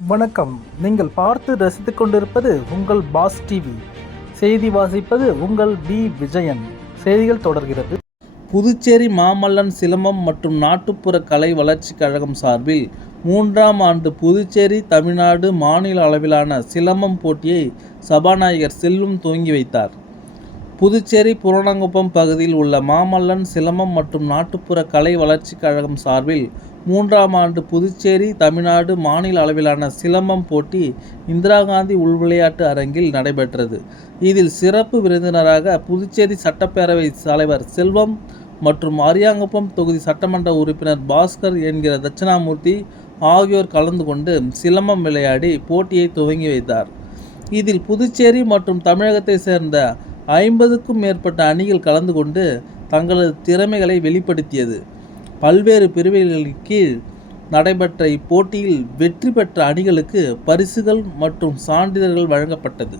வணக்கம். நீங்கள் பார்த்து ரசித்துக் கொண்டிருப்பது உங்கள் பாஸ் டிவி. செய்தி வாசிப்பது உங்கள் பி விஜயன். செய்திகள் தொடர்கிறது. புதுச்சேரி மாமல்லன் சிலம்பம் மற்றும் நாட்டுப்புற கலை வளர்ச்சிக் கழகம் சார்பில் மூன்றாம் ஆண்டு புதுச்சேரி தமிழ்நாடு மாநில அளவிலான சிலம்பம் போட்டியை சபாநாயகர் செல்வம் துவங்கி வைத்தார். புதுச்சேரி புரணங்குப்பம் பகுதியில் உள்ள மாமல்லன் சிலம்பம் மற்றும் நாட்டுப்புற கலை வளர்ச்சிக் கழகம் சார்பில் மூன்றாம் ஆண்டு புதுச்சேரி தமிழ்நாடு மாநில அளவிலான சிலம்பம் போட்டி இந்திரா காந்தி உள்விளையாட்டு அரங்கில் நடைபெற்றது. இதில் சிறப்பு விருந்தினராக புதுச்சேரி சட்டப்பேரவை தலைவர் செல்வம் மற்றும் அரியாங்குப்பம் தொகுதி சட்டமன்ற உறுப்பினர் பாஸ்கர் என்கிற தட்சிணாமூர்த்தி ஆகியோர் கலந்து கொண்டு சிலம்பம் விளையாடி போட்டியை துவங்கி வைத்தார். இதில் புதுச்சேரி மற்றும் தமிழகத்தை சேர்ந்த ஐம்பதுக்கும் மேற்பட்ட அணிகள் கலந்து கொண்டு தங்களது திறமைகளை வெளிப்படுத்தியது. பல்வேறு பிரிவுகளின் கீழ் நடைபெற்ற இப்போட்டியில் வெற்றி பெற்ற அணிகளுக்கு பரிசுகள் மற்றும் சான்றிதழ்கள் வழங்கப்பட்டது.